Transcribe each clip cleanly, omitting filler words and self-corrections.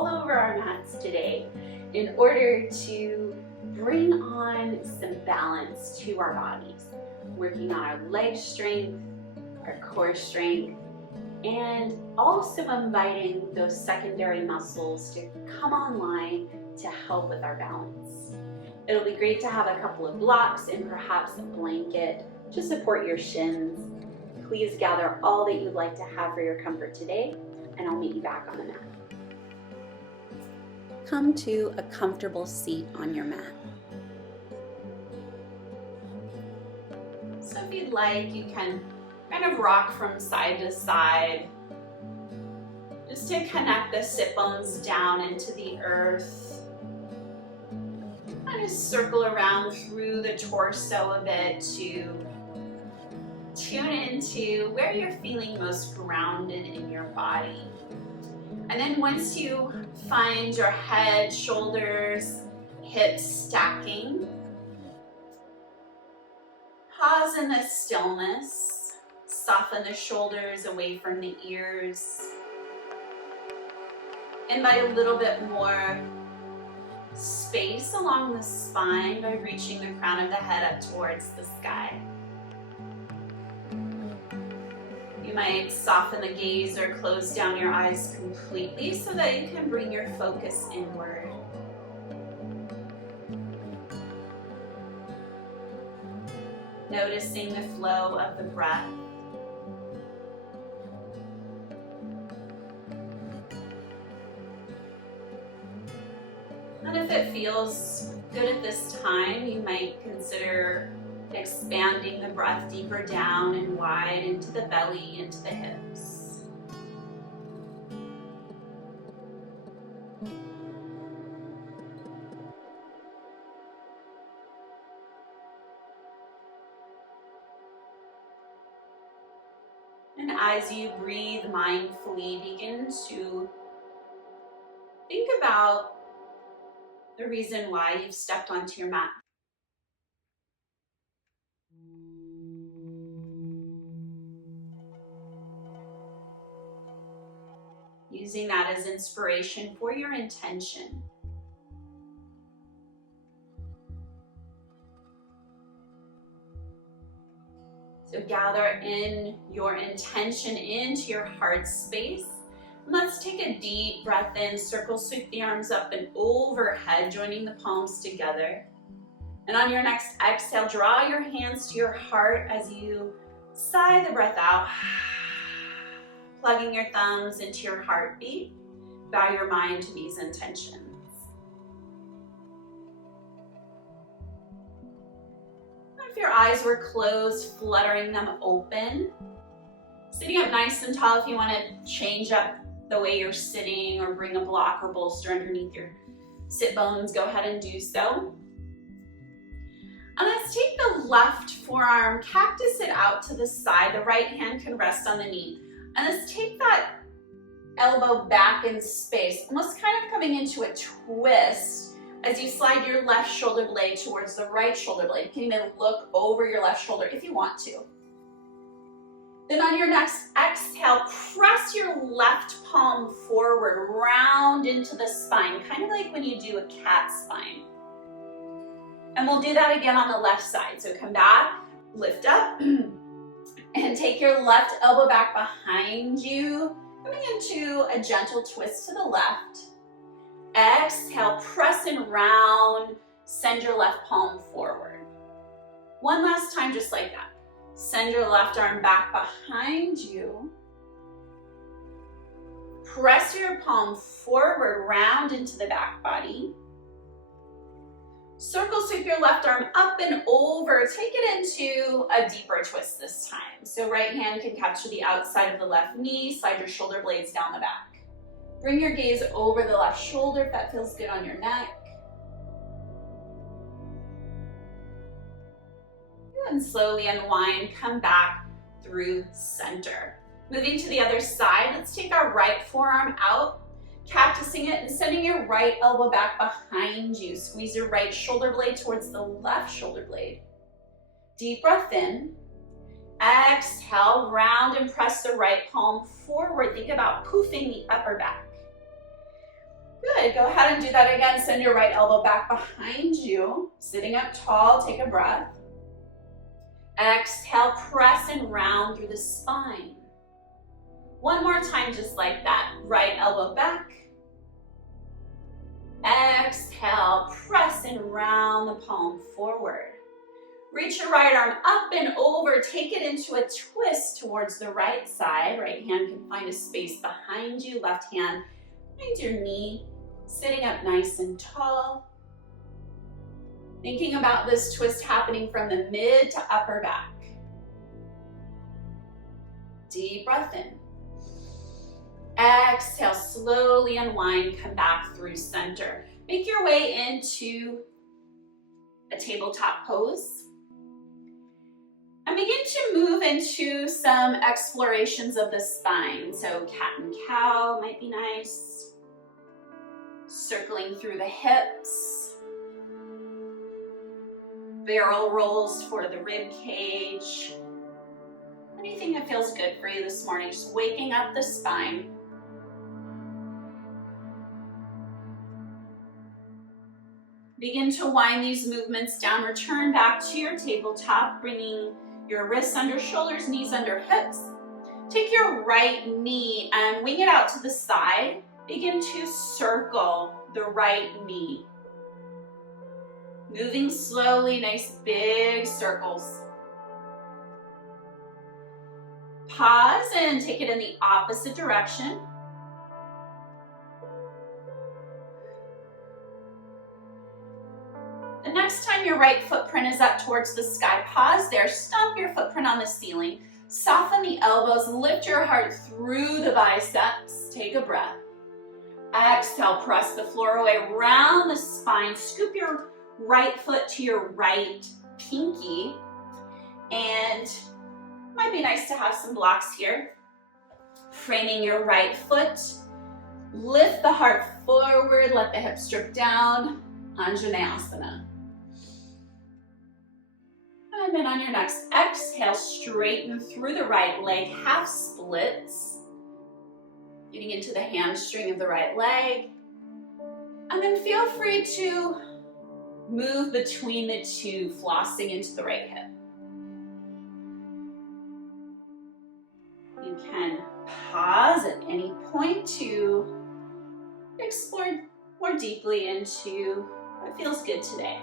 all over our mats today in order to bring on some balance to our bodies, working on our leg strength, our core strength, and also inviting those secondary muscles to come online to help with our balance. It'll be great to have a couple of blocks and perhaps a blanket to support your shins. Please gather all that you'd like to have for your comfort today, and I'll meet you back on the mat. Come to a comfortable seat on your mat. So if you'd like, you can kind of rock from side to side, just to connect the sit bones down into the earth. Kind of circle around through the torso a bit to tune into where you're feeling most grounded in your body. And then once you find your head, shoulders, hips stacking, pause in the stillness, soften the shoulders away from the ears. Invite a little bit more space along the spine by reaching the crown of the head up towards the sky. You might soften the gaze or close down your eyes completely so that you can bring your focus inward. Noticing the flow of the breath. And if it feels good at this time, you might consider expanding the breath deeper down and wide into the belly, into the hips. And as you breathe mindfully, begin to think about the reason why you've stepped onto your mat. Using that as inspiration for your intention. So gather in your intention into your heart space. Let's take a deep breath in, circle, sweep the arms up and overhead, joining the palms together. And on your next exhale, draw your hands to your heart as you sigh the breath out, plugging your thumbs into your heartbeat. Bow your mind to these intentions. If your eyes were closed, fluttering them open. Sitting up nice and tall if you want to change up the way you're sitting or bring a block or bolster underneath your sit bones, go ahead and do so. And let's take the left forearm, cactus it out to the side. The right hand can rest on the knee. And let's take that elbow back in space, almost kind of coming into a twist as you slide your left shoulder blade towards the right shoulder blade. You can even look over your left shoulder if you want to. Then on your next exhale, press your left palm forward, round into the spine, kind of like when you do a cat spine. And we'll do that again on the left side. So come back, lift up, and take your left elbow back behind you, coming into a gentle twist to the left. Exhale, press and round, send your left palm forward. One last time, just like that. Send your left arm back behind you. Press your palm forward, round into the back body. Circle sweep your left arm up and over. Take it into a deeper twist this time. So right hand can capture the outside of the left knee, slide your shoulder blades down the back. Bring your gaze over the left shoulder if that feels good on your neck. And slowly unwind, come back through center. Moving to the other side, let's take our right forearm out, cactusing it and sending your right elbow back behind you. Squeeze your right shoulder blade towards the left shoulder blade. Deep breath in. Exhale, round and press the right palm forward. Think about poofing the upper back. Good, go ahead and do that again. Send your right elbow back behind you. Sitting up tall, take a breath. Exhale, press and round through the spine. One more time, just like that. Right elbow back. Exhale, press and round the palm forward. Reach your right arm up and over. Take it into a twist towards the right side. Right hand can find a space behind you. Left hand behind your knee. Sitting up nice and tall. Thinking about this twist happening from the mid to upper back. Deep breath in. Exhale, slowly unwind, come back through center. Make your way into a tabletop pose. And begin to move into some explorations of the spine. So cat and cow might be nice. Circling through the hips. Barrel rolls for the rib cage. Anything that feels good for you this morning, just waking up the spine. Begin to wind these movements down. Return back to your tabletop, bringing your wrists under shoulders, knees under hips. Take your right knee and wing it out to the side. Begin to circle the right knee. Moving slowly, nice big circles. Pause and take it in the opposite direction. The next time your right footprint is up towards the sky, pause there, stomp your footprint on the ceiling, soften the elbows, lift your heart through the biceps, take a breath. Exhale, press the floor away, round the spine, scoop your right foot to your right pinky, and might be nice to have some blocks here. Framing your right foot, lift the heart forward, let the hips drip down, Anjaneyasana. And then on your next exhale, straighten through the right leg, half splits. Getting into the hamstring of the right leg. And then feel free to move between the two, flossing into the right hip. You can pause at any point to explore more deeply into what feels good today.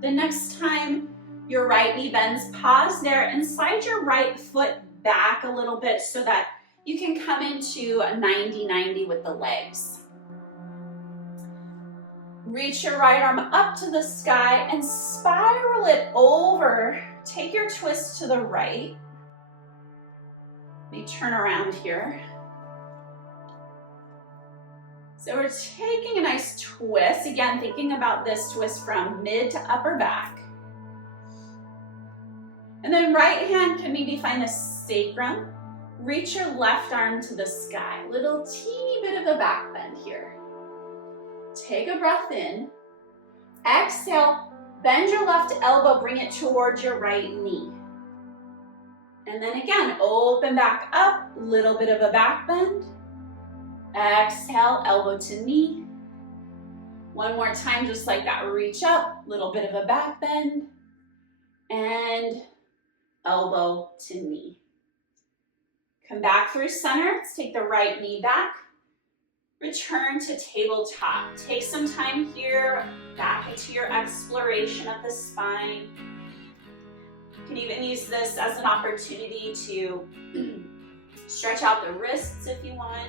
The next time your right knee bends, pause there and slide your right foot back a little bit so that you can come into a 90-90 with the legs. Reach your right arm up to the sky and spiral it over. Take your twist to the right. Let me turn around here. So we're taking a nice twist. Again, thinking about this twist from mid to upper back. And then right hand can maybe find the sacrum. Reach your left arm to the sky. Little teeny bit of a back bend here. Take a breath in. Exhale, bend your left elbow, bring it towards your right knee. And then again, open back up, little bit of a back bend. Exhale, elbow to knee. One more time, just like that, reach up, little bit of a back bend. And elbow to knee. Come back through center, let's take the right knee back. Return to tabletop. Take some time here, back into your exploration of the spine. You can even use this as an opportunity to stretch out the wrists if you want.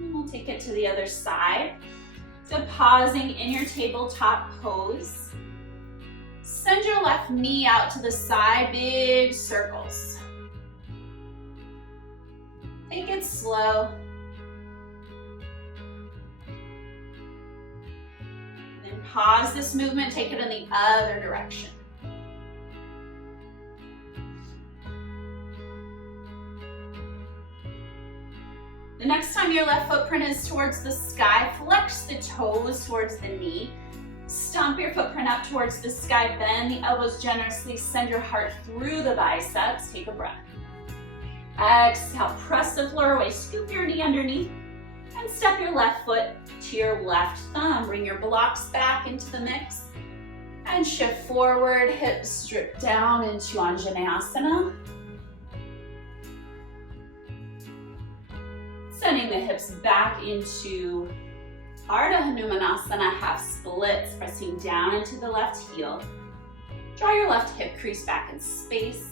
And we'll take it to the other side. So pausing in your tabletop pose. Send your left knee out to the side, big circles. Take it slow. Then pause this movement, take it in the other direction. The next time your left footprint is towards the sky, flex the toes towards the knee. Stomp your footprint up towards the sky, bend the elbows generously, send your heart through the biceps. Take a breath. Exhale, press the floor away, scoop your knee underneath, and step your left foot to your left thumb. Bring your blocks back into the mix, and shift forward, hips drip down into Anjaneyasana. Sending the hips back into Ardha Hanumanasana, half splits, pressing down into the left heel. Draw your left hip crease back in space.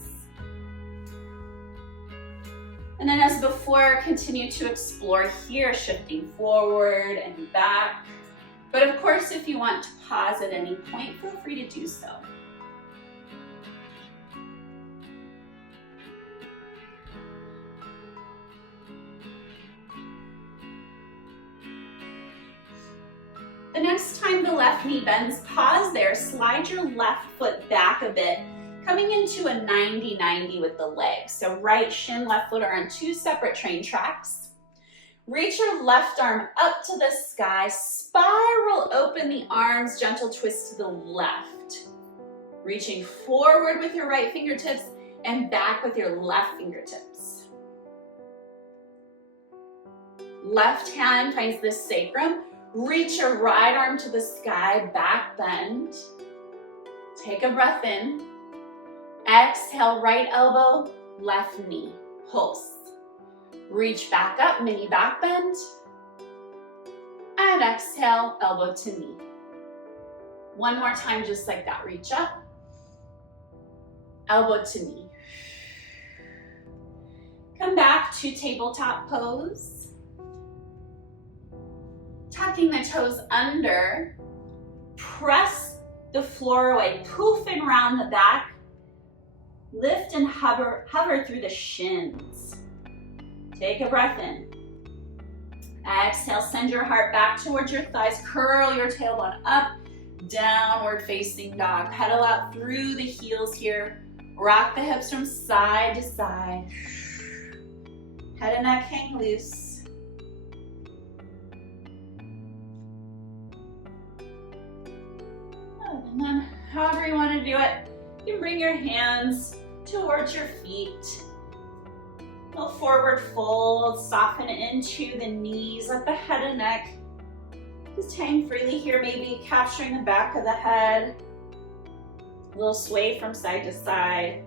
And then as before, continue to explore here, shifting forward and back. But of course, if you want to pause at any point, feel free to do so. The next time the left knee bends, pause there, slide your left foot back a bit, coming into a 90-90 with the legs. So right shin, left foot are on two separate train tracks. Reach your left arm up to the sky, spiral open the arms, gentle twist to the left. Reaching forward with your right fingertips and back with your left fingertips. Left hand finds the sacrum. Reach your right arm to the sky, back bend. Take a breath in. Exhale, right elbow, left knee, pulse. Reach back up, mini back bend. And exhale, elbow to knee. One more time, just like that. Reach up, elbow to knee. Come back to tabletop pose. Tucking the toes under, press the floor away, poof and round the back, lift and hover through the shins. Take a breath in. Exhale, send your heart back towards your thighs, curl your tailbone up, downward facing dog. Pedal out through the heels here, rock the hips from side to side. Head and neck hang loose. And then however you want to do it, you can bring your hands towards your feet. Little forward fold, soften into the knees, let the head and neck just hang freely here, maybe capturing the back of the head. A little sway from side to side.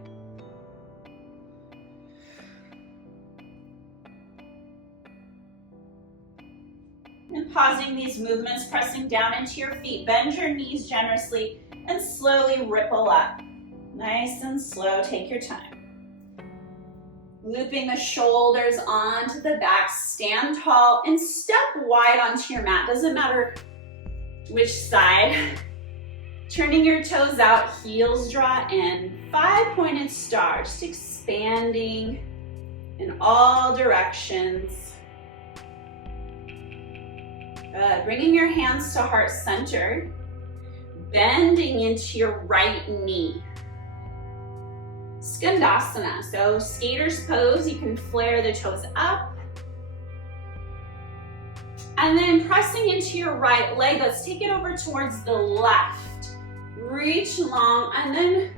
And pausing these movements, pressing down into your feet. Bend your knees generously and slowly ripple up. Nice and slow, take your time. Looping the shoulders onto the back, stand tall and step wide onto your mat. Doesn't matter which side. Turning your toes out, heels draw in. 5-pointed star, just expanding in all directions. Good. Bringing your hands to heart center, bending into your right knee. Skandasana, so skater's pose, you can flare the toes up. And then pressing into your right leg, let's take it over towards the left. Reach long and then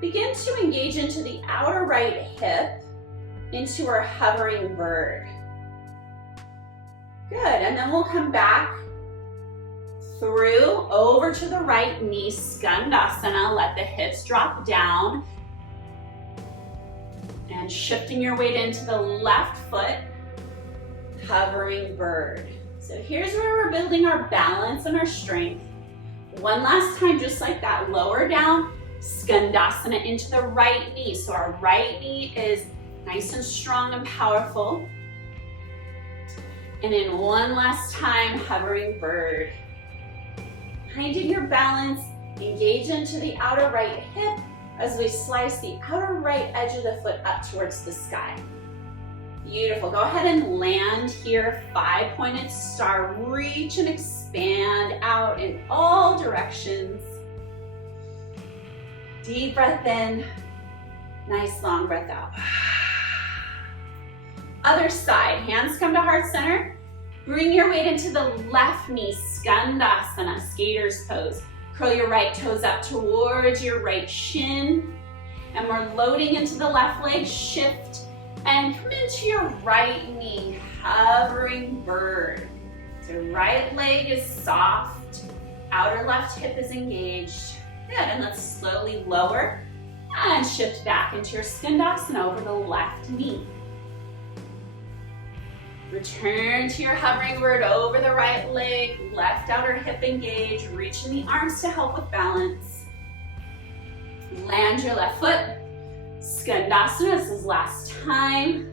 begin to engage into the outer right hip, into our hovering bird. Good, and then we'll come back through, over to the right knee, Skandasana, let the hips drop down. And shifting your weight into the left foot, hovering bird. So here's where we're building our balance and our strength. One last time, just like that, lower down, Skandasana into the right knee. So our right knee is nice and strong and powerful. And then one last time, hovering bird. Finding your balance, engage into the outer right hip as we slice the outer right edge of the foot up towards the sky. Beautiful, go ahead and land here, 5-pointed star. Reach and expand out in all directions. Deep breath in, nice long breath out. Other side, hands come to heart center. Bring your weight into the left knee, Skandasana, skater's pose. Curl your right toes up towards your right shin. And we're loading into the left leg, shift, and come into your right knee, hovering bird. So right leg is soft, outer left hip is engaged. Good, and let's slowly lower and shift back into your Skandasana over the left knee. Return to your hovering bird over the right leg, left outer hip engaged, reaching the arms to help with balance. Land your left foot, Skandasana, this is last time.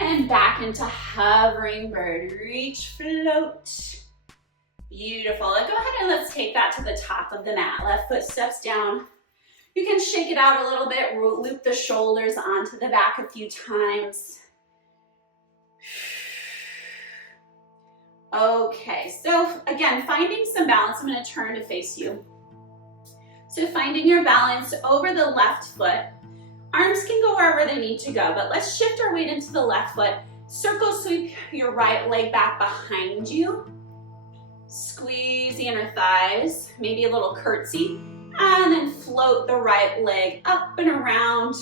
And back into hovering bird, reach, float. Beautiful, go ahead and let's take that to the top of the mat. Left foot steps down. You can shake it out a little bit, loop the shoulders onto the back a few times. Okay, so again, finding some balance. I'm going to turn to face you. So finding your balance over the left foot. Arms can go wherever they need to go, but let's shift our weight into the left foot. Circle sweep your right leg back behind you. Squeeze the inner thighs, maybe a little curtsy, and then float the right leg up and around.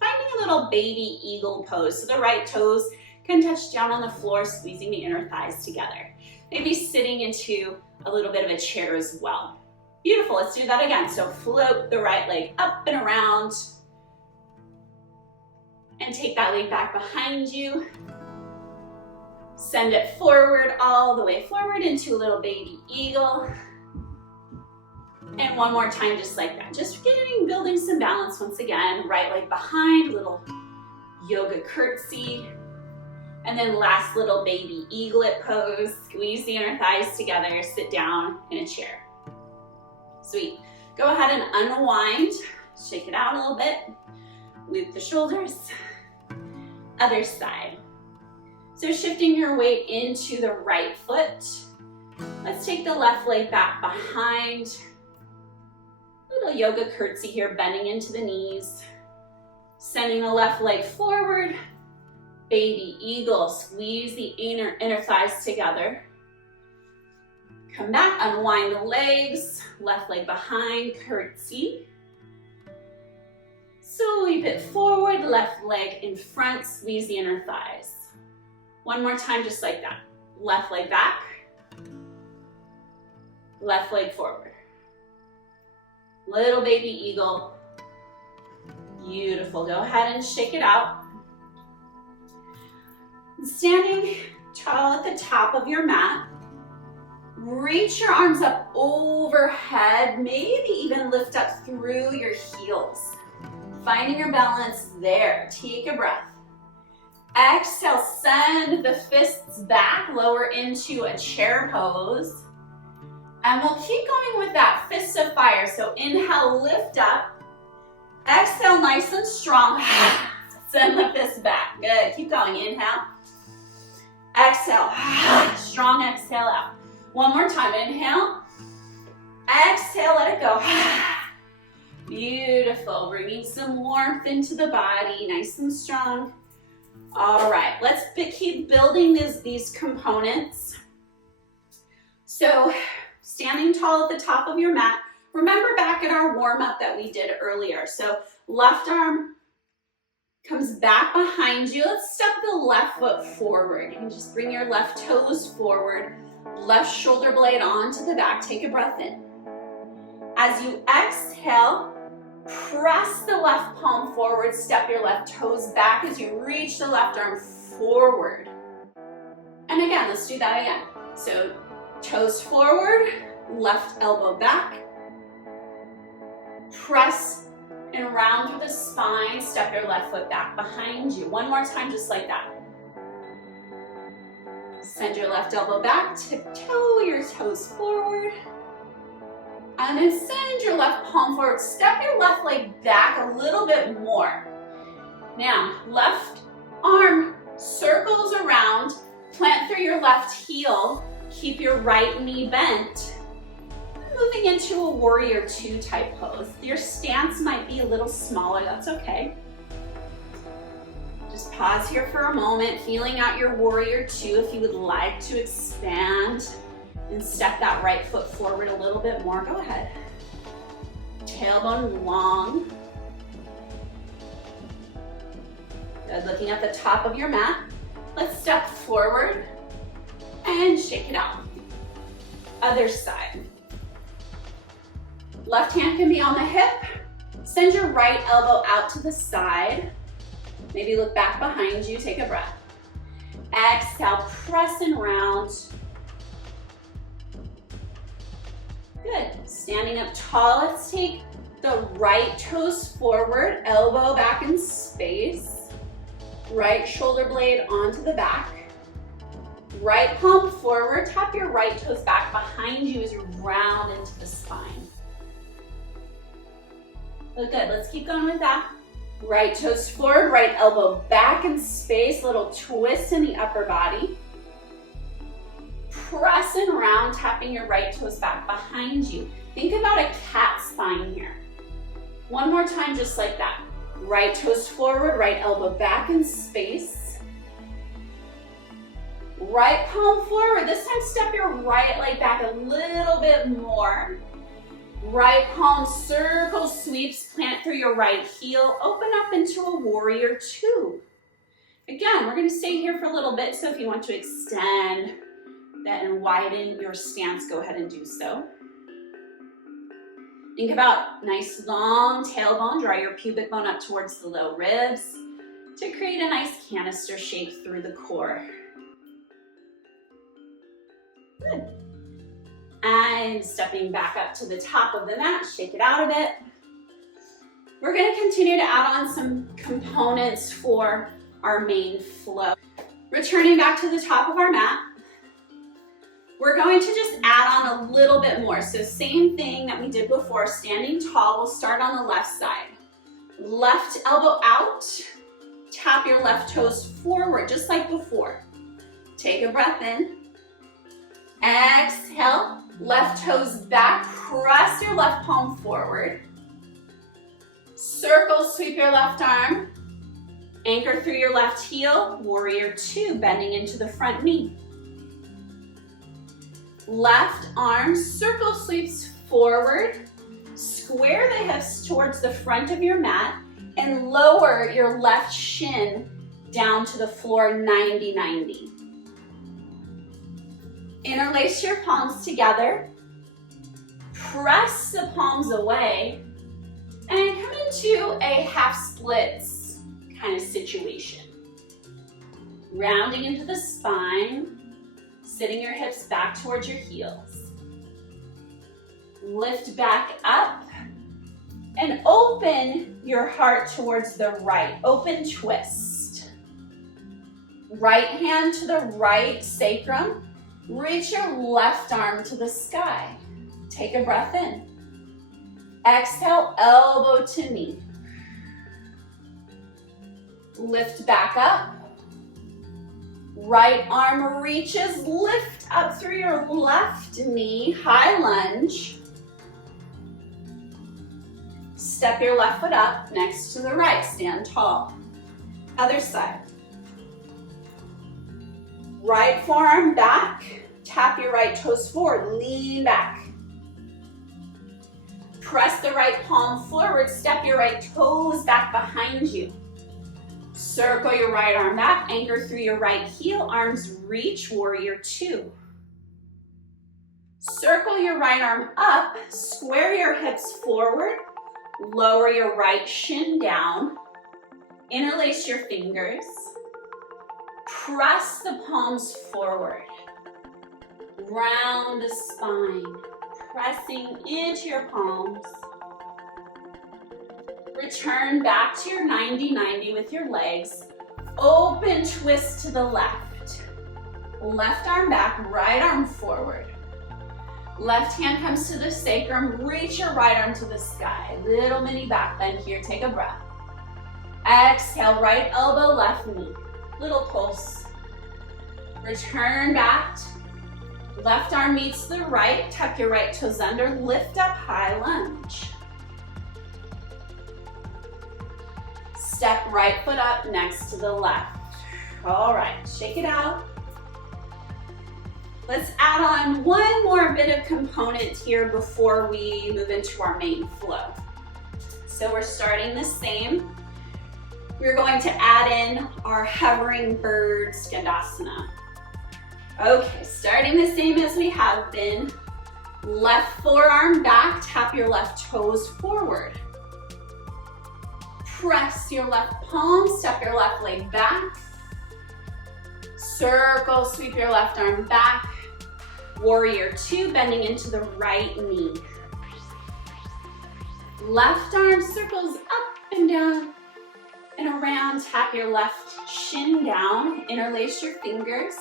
Finding a little baby eagle pose, so the right toes can touch down on the floor, squeezing the inner thighs together. Maybe sitting into a little bit of a chair as well. Beautiful, let's do that again. So float the right leg up and around. And take that leg back behind you. Send it forward, all the way forward into a little baby eagle. And one more time, just like that. Just building some balance once again. Right leg behind, little yoga curtsy. And then last little baby eaglet pose. Squeeze the inner thighs together, sit down in a chair. Sweet. Go ahead and unwind. Shake it out a little bit. Loop the shoulders. Other side. So shifting your weight into the right foot. Let's take the left leg back behind. Little yoga curtsy here, bending into the knees. Sending the left leg forward. Baby eagle, squeeze the inner thighs together. Come back, unwind the legs, left leg behind, curtsy. Sweep it forward, left leg in front, squeeze the inner thighs. One more time, just like that. Left leg back, left leg forward. Little baby eagle. Beautiful, go ahead and shake it out. Standing tall at the top of your mat, reach your arms up overhead, maybe even lift up through your heels. Finding your balance there. Take a breath. Exhale, send the fists back, lower into a chair pose. And we'll keep going with that fist of fire. So inhale, lift up. Exhale, nice and strong. Send the fist back. Good, keep going. Inhale. Exhale, strong exhale out. One more time, inhale. Exhale, let it go. Beautiful, bringing some warmth into the body, nice and strong. All right, let's keep building these components. So, standing tall at the top of your mat. Remember back at our warm-up that we did earlier. So, left arm comes back behind you. Let's step the left foot forward. You can just bring your left toes forward, left shoulder blade onto the back. Take a breath in. As you exhale, press the left palm forward, step your left toes back as you reach the left arm forward. And again, let's do that again. So toes forward, left elbow back, press and round through the spine, step your left foot back behind you. One more time, just like that. Send your left elbow back, tiptoe your toes forward. And then send your left palm forward. Step your left leg back a little bit more. Now, left arm circles around. Plant through your left heel. Keep your right knee bent. Moving into a warrior two type pose. Your stance might be a little smaller. That's okay. Just Pause here for a moment, feeling out your warrior two if you would like to expand and step that right foot forward a little bit more. Go ahead. Tailbone long. Good, looking at the top of your mat. Let's step forward and shake it out. Other side. Left hand can be on the hip. Send your right elbow out to the side. Maybe look back behind you, take a breath. Exhale, press and round. Good, standing up tall, let's take the right toes forward, elbow back in space. Right shoulder blade onto the back. Right palm forward, tap your right toes back behind you as you round into the spine. Look good, let's keep going with that. Right toes forward, right elbow back in space, little twist in the upper body. Press and round, tapping your right toes back behind you. Think about a cat spine here. One more time, just like that. Right toes forward, right elbow back in space. Right palm forward. This time, step your right leg back a little bit more. Right palm circle sweeps, plant through your right heel, open up into a warrior two. Again, we're gonna stay here for a little bit, so if you want to extend that and widen your stance, go ahead and do so. Think about nice long tailbone, draw your pubic bone up towards the low ribs to create a nice canister shape through the core. Good. And stepping back up to the top of the mat, shake it out a bit. We're going to continue to add on some components for our main flow. Returning back to the top of our mat, we're going to just add on a little bit more. So same thing that we did before, standing tall. We'll start on the left side. Left elbow out, tap your left toes forward, just like before. Take a breath in. Exhale, left toes back, press your left palm forward. Circle, sweep your left arm. Anchor through your left heel, warrior two, bending into the front knee. Left arm, circle sweeps forward. Square the hips towards the front of your mat and lower your left shin down to the floor 90-90. Interlace your palms together, press the palms away, and come into a half splits kind of situation. Rounding into the spine, sitting your hips back towards your heels. Lift back up and open your heart towards the right. Open twist. Right hand to the right sacrum. Reach your left arm to the sky. Take a breath in. Exhale, elbow to knee. Lift back up. Right arm reaches, lift up through your left knee, high lunge. Step your left foot up next to the right, stand tall. Other side. Right forearm back, tap your right toes forward, lean back. Press the right palm forward, step your right toes back behind you. Circle your right arm back, anchor through your right heel, arms reach, warrior two. Circle your right arm up, square your hips forward, lower your right shin down, interlace your fingers. Press the palms forward. Round the spine, pressing into your palms. Return back to your 90-90 with your legs. Open twist to the left. Left arm back, right arm forward. Left hand comes to the sacrum, reach your right arm to the sky. Little mini back bend here, take a breath. Exhale, right elbow, left knee. Little pulse. Return back. Left arm meets the right, tuck your right toes under, lift up, high lunge. step right foot up next to the left. All right, shake it out. Let's add on one more bit of component here before we move into our main flow. So we're starting the same. We're going to add in our hovering bird skandasana. Okay, starting the same as we have been. Left forearm back, tap your left toes forward. Press your left palm, step your left leg back. Circle, sweep your left arm back. Warrior two, bending into the right knee. Left arm circles up and down and around. Tap your left shin down, interlace your fingers.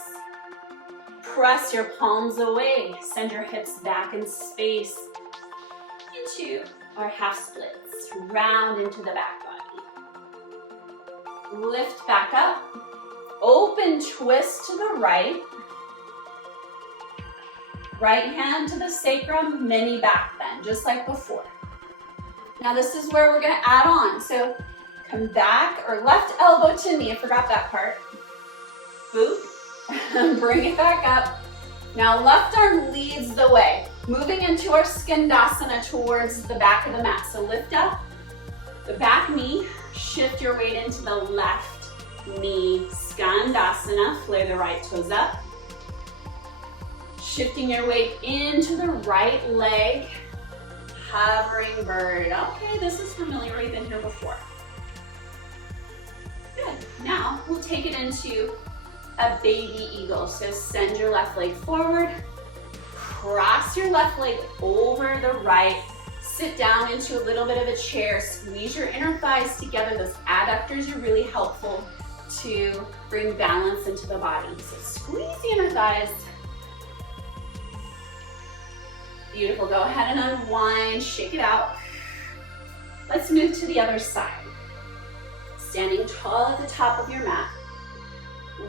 Press your palms away. Send your hips back in space into our half splits. Round into the back body. Lift back up. Open twist to the right. Right hand to the sacrum, mini back bend, just like before. Now this is where we're gonna add on. So come back, or left elbow to knee, I forgot that part. Boop, bring it back up. Now left arm leads the way, moving into our skandasana towards the back of the mat. So lift up the back knee, shift your weight into the left knee, skandasana, flare the right toes up. Shifting your weight into the right leg, hovering bird. Okay, this is familiar, we've been here before. Good, now we'll take it into a baby eagle. So send your left leg forward, cross your left leg over the right, sit down into a little bit of a chair, squeeze your inner thighs together. Those adductors are really helpful to bring balance into the body. So squeeze the inner thighs. Beautiful, go ahead and unwind, shake it out. Let's move to the other side. Standing tall at the top of your mat.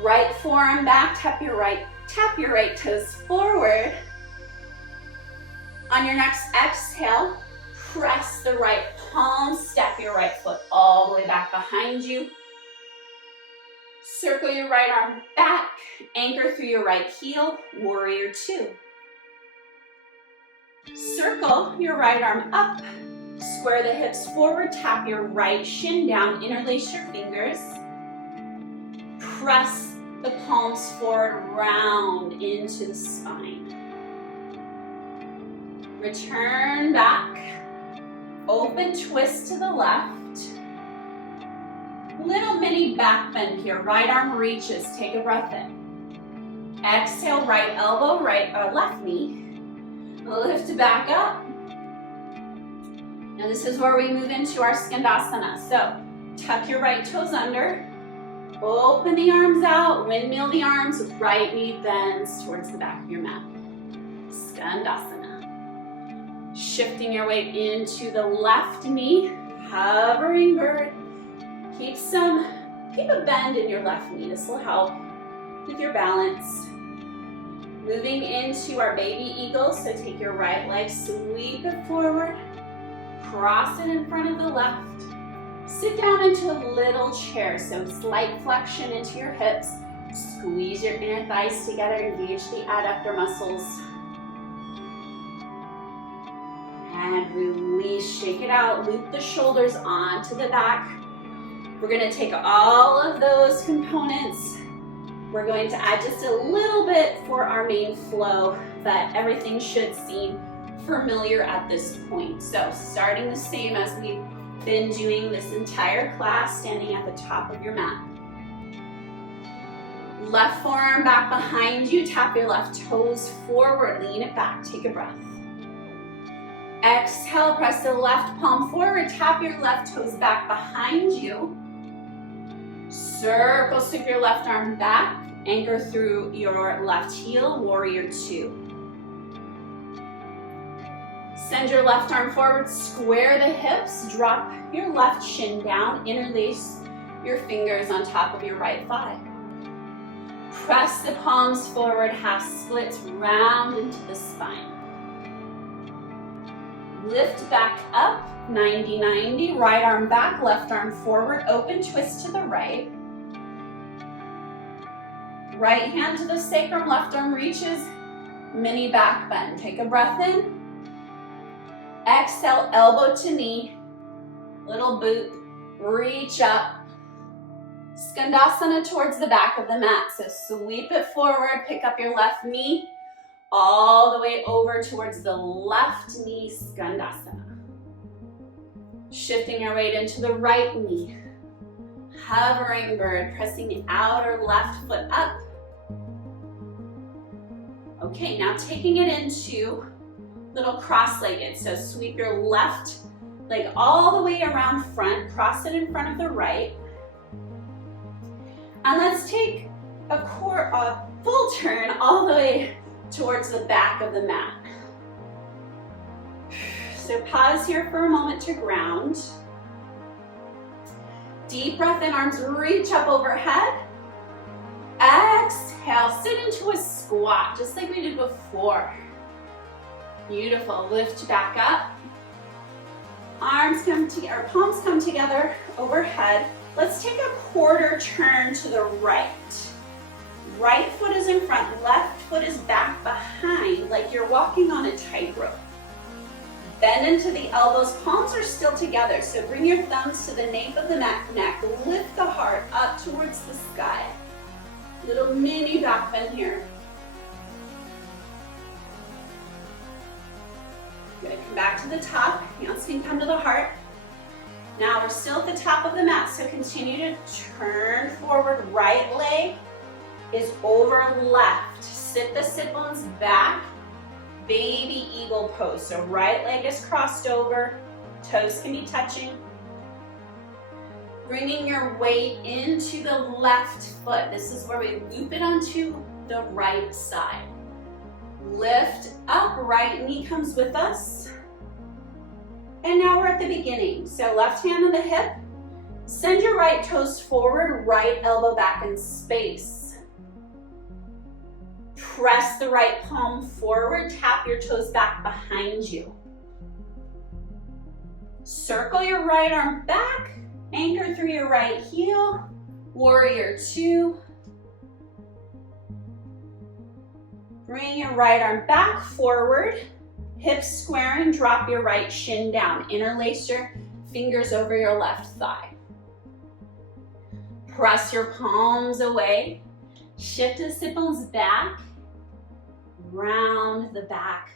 Right forearm back, tap your right toes forward. On your next exhale, press the right palm, step your right foot all the way back behind you. Circle your right arm back, anchor through your right heel, warrior two. Circle your right arm up, square the hips forward, tap your right shin down, interlace your fingers. Press the palms forward, round into the spine. Return back, open twist to the left. Little mini back bend here, right arm reaches, take a breath in. Exhale, right elbow, left knee. Lift back up. Now this is where we move into our skandasana. So tuck your right toes under, open the arms out, windmill the arms, right knee bends towards the back of your mat. Skandasana. Shifting your weight into the left knee, hovering bird. Keep a bend in your left knee. This will help with your balance. Moving into our baby eagle, so take your right leg, sweep it forward, cross it in front of the left. Sit down into a little chair, so slight flexion into your hips. Squeeze your inner thighs together, engage the adductor muscles. And release, shake it out, loop the shoulders onto the back. We're gonna take all of those components. We're going to add just a little bit for our main flow, but everything should seem familiar at this point. So starting the same as we've been doing this entire class, standing at the top of your mat. Left forearm back behind you, tap your left toes forward, lean it back, take a breath. Exhale, press the left palm forward, tap your left toes back behind you. Circle, sweep your left arm back, anchor through your left heel, warrior two. Send your left arm forward, square the hips, drop your left shin down, interlace your fingers on top of your right thigh. Press the palms forward, half splits, round into the spine. Lift back up, 90-90, right arm back, left arm forward, open twist to the right. Right hand to the sacrum, left arm reaches, mini back bend. Take a breath in. Exhale, elbow to knee, little boot, reach up. Skandasana towards the back of the mat. So sweep it forward, pick up your left knee, all the way over towards the left knee, Skandasana. Shifting your weight into the right knee. Hovering bird, pressing the outer left foot up. Okay, now taking it into little cross-legged. So sweep your left leg all the way around front, cross it in front of the right. And let's take a full turn all the way towards the back of the mat. So pause here for a moment to ground. Deep breath in, arms reach up overhead. Exhale, sit into a squat, just like we did before. Beautiful, lift back up. Arms come together, palms come together overhead. Let's take a quarter turn to the right. Right foot is in front, left foot is back behind, like you're walking on a tightrope. Bend into the elbows, palms are still together, so bring your thumbs to the nape of the neck, lift the heart up towards the sky. Little mini back bend here. Good, come back to the top, hands can come to the heart. Now we're still at the top of the mat, so continue to turn forward. Right leg is over left. Sit the sit bones back. Baby eagle pose. So right leg is crossed over. Toes can be touching. Bringing your weight into the left foot. This is where we loop it onto the right side. Lift up, right knee comes with us. And now we're at the beginning. So left hand on the hip, send your right toes forward, right elbow back in space. Press the right palm forward, tap your toes back behind you. Circle your right arm back, anchor through your right heel, warrior two. Bring your right arm back forward. Hips squaring, drop your right shin down. Interlace your fingers over your left thigh. Press your palms away. Shift the sit bones back. Round the back,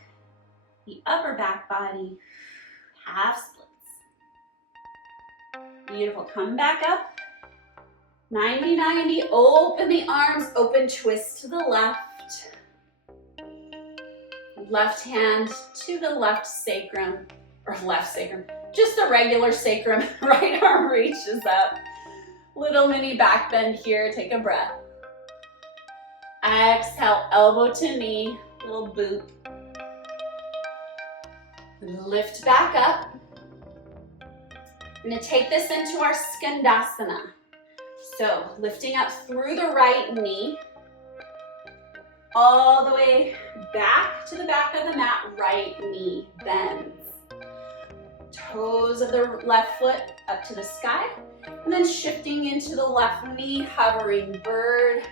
the upper back body. Half splits. Beautiful. Come back up. 90-90. Open the arms. Open twist to the left. Left hand to the left sacrum, or left sacrum, just the regular sacrum. Right arm reaches up. Little mini back bend here. Take a breath. Exhale, elbow to knee, little boot. Lift back up. I'm going to take this into our Skandasana. So lifting up through the right knee, all the way back to the back of the mat, right knee bends. Toes of the left foot up to the sky, and then shifting into the left knee, hovering bird.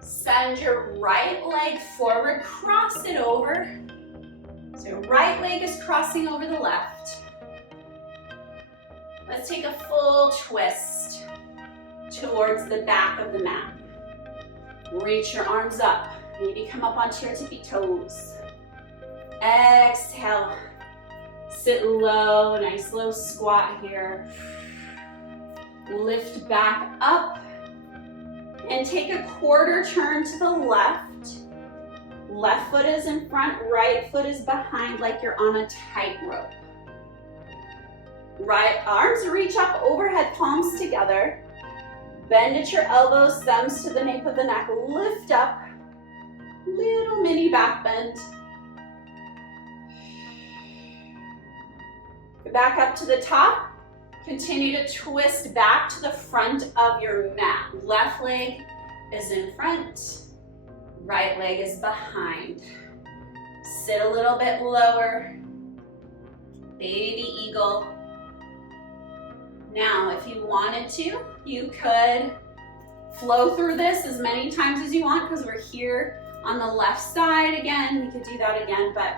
Send your right leg forward, cross it over. So right leg is crossing over the left. Let's take a full twist towards the back of the mat. Reach your arms up. Maybe come up onto your tippy toes. Exhale. Sit low, nice low squat here. Lift back up. And take a quarter turn to the left. Left foot is in front, right foot is behind, like you're on a tightrope. Right arms reach up overhead, palms together. Bend at your elbows, thumbs to the nape of the neck. Lift up, little mini back bend. Go back up to the top. Continue to twist back to the front of your mat. Left leg is in front, right leg is behind. Sit a little bit lower. Baby eagle. Now, if you wanted to, you could flow through this as many times as you want because we're here on the left side again. We could do that again, but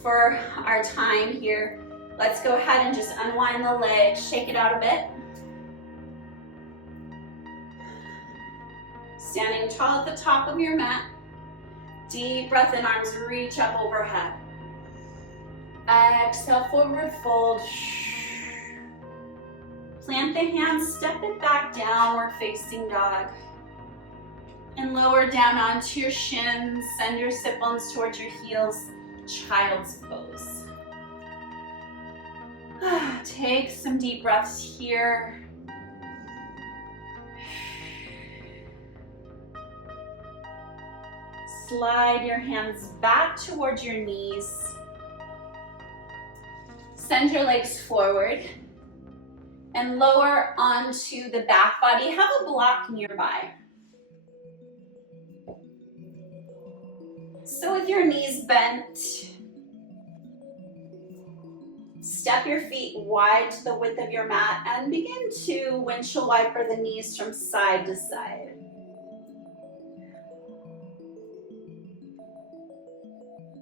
for our time here, let's go ahead and just unwind the legs, shake it out a bit. Standing tall at the top of your mat. Deep breath in, arms reach up overhead. Exhale, forward fold. Plant the hands, step it back, downward facing dog. And lower down onto your shins, send your sit bones towards your heels, child's pose. Take some deep breaths here. Slide your hands back towards your knees. Send your legs forward and lower onto the back body. Have a block nearby. So with your knees bent, step your feet wide to the width of your mat and begin to windshield wiper the knees from side to side.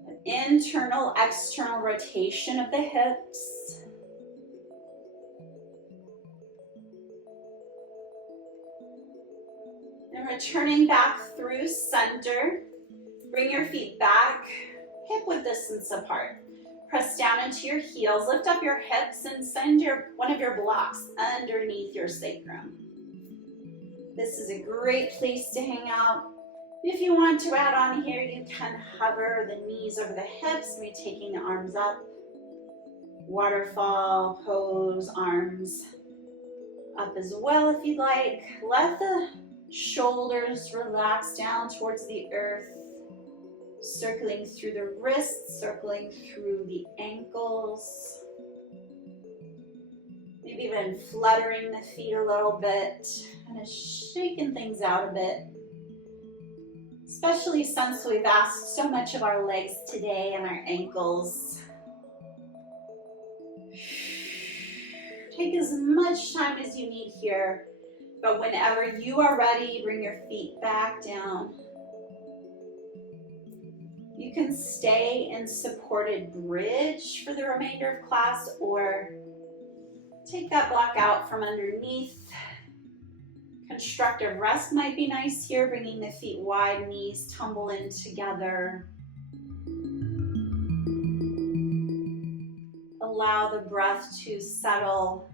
An internal, external rotation of the hips. And returning back through center. Bring your feet back, hip width distance apart. Press down into your heels, lift up your hips and send one of your blocks underneath your sacrum. This is a great place to hang out. If you want to add on here, you can hover the knees over the hips, maybe taking the arms up. Waterfall pose, arms up as well if you'd like. Let the shoulders relax down towards the earth. Circling through the wrists, circling through the ankles. Maybe even fluttering the feet a little bit, kind of shaking things out a bit. Especially since we've asked so much of our legs today and our ankles. Take as much time as you need here, but whenever you are ready, bring your feet back down. You can stay in supported bridge for the remainder of class or take that block out from underneath. Constructive rest might be nice here, bringing the feet wide, knees tumble in together. Allow the breath to settle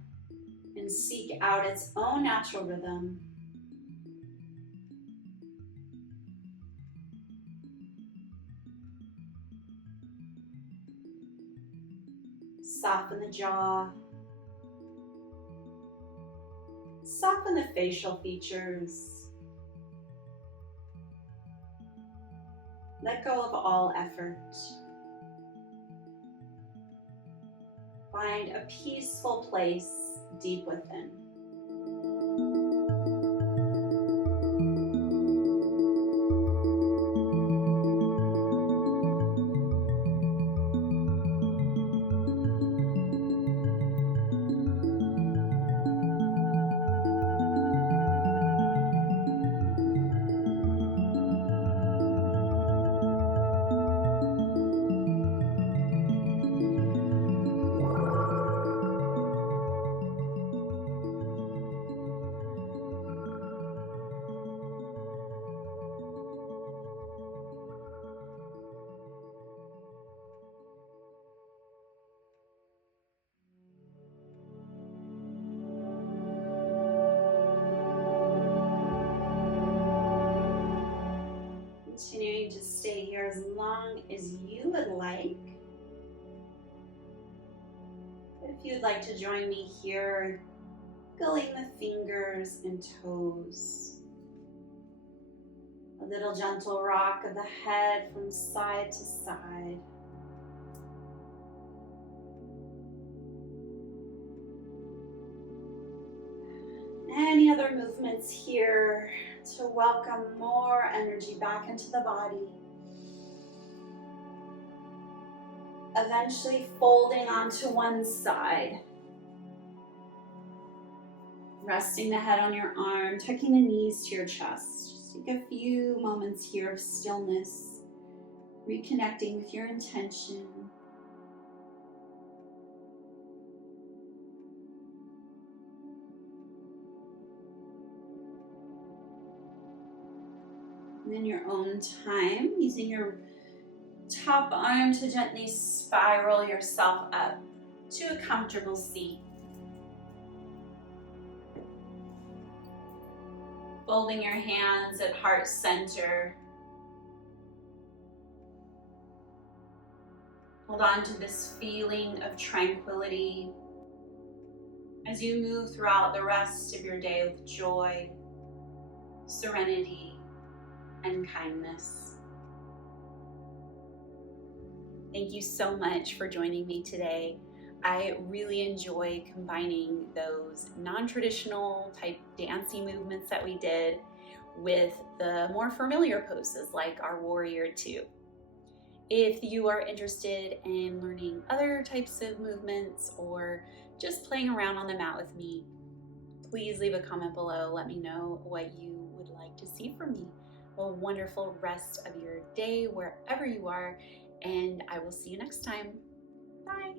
and seek out its own natural rhythm. Soften the jaw. Soften the facial features. Let go of all effort. Find a peaceful place deep within. Continuing to stay here as long as you would like. If you'd like to join me here, wiggling the fingers and toes. A little gentle rock of the head from side to side. Any other movements here to welcome more energy back into the body. Eventually folding onto one side. Resting the head on your arm, tucking the knees to your chest. Just take a few moments here of stillness, reconnecting with your intention. And in your own time, using your top arm to gently spiral yourself up to a comfortable seat. Folding your hands at heart center. Hold on to this feeling of tranquility as you move throughout the rest of your day with joy, serenity, and kindness. Thank you so much for joining me today. I really enjoy combining those non-traditional type dancey movements that we did with the more familiar poses like our Warrior Two. If you are interested in learning other types of movements or just playing around on the mat with me, please leave a comment below. Let me know what you would like to see from me. A wonderful rest of your day wherever you are, and I will see you next time. Bye.